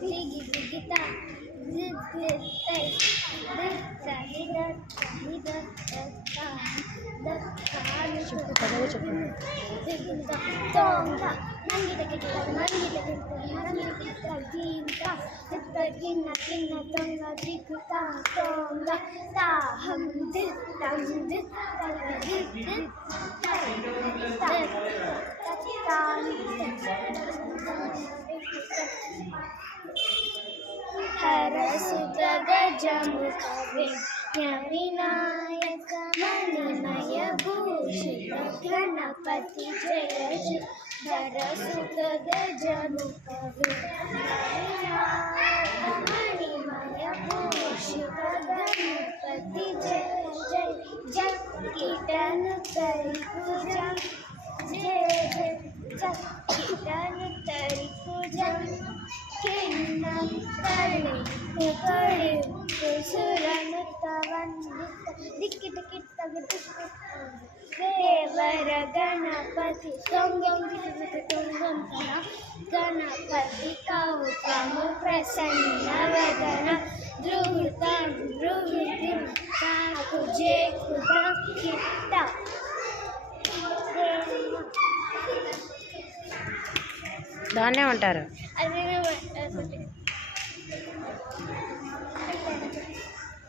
జిగి జిగిత हरसुत गजमुख विनायक मणिमय भूषित गणपति जय जय हरसुत गजमुख विनायक मणिमय भूषित गणपति जय जय जय कीर्तन करि पूजा जय जय जय कीर्तन करि पूजा किन्नम करणे करे सुरनुत वंदित दिक्किट किट्टग देवर गणपति तुंगम तुंगम गणपति कौतम प्रसन्न वदन द्रुहितं द्रुहितं काकुजे खुदा किट्टा దాన్నే ఉంటారు. అది